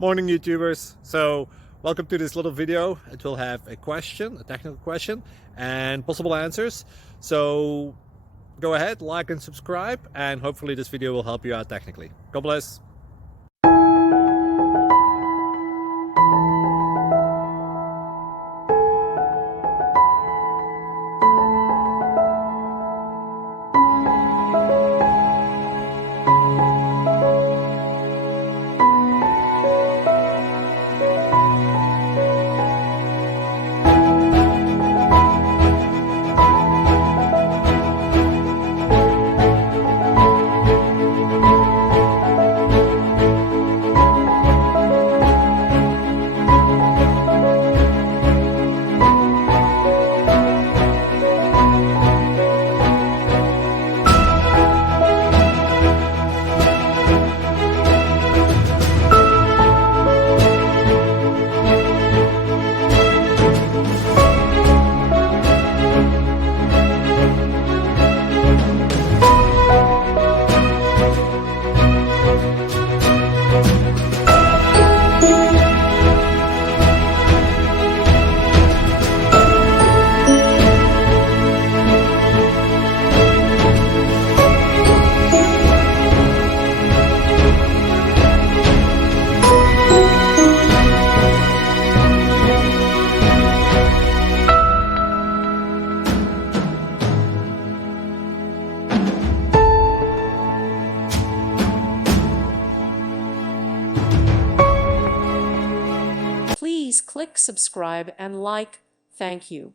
Morning, YouTubers. So welcome to this little video. It will have a question, a technical question, and possible answers. So go ahead, like and subscribe, and hopefully this video will help you out technically. God bless. Please click subscribe and like. Thank you.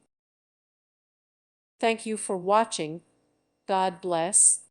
Thank you for watching. God bless.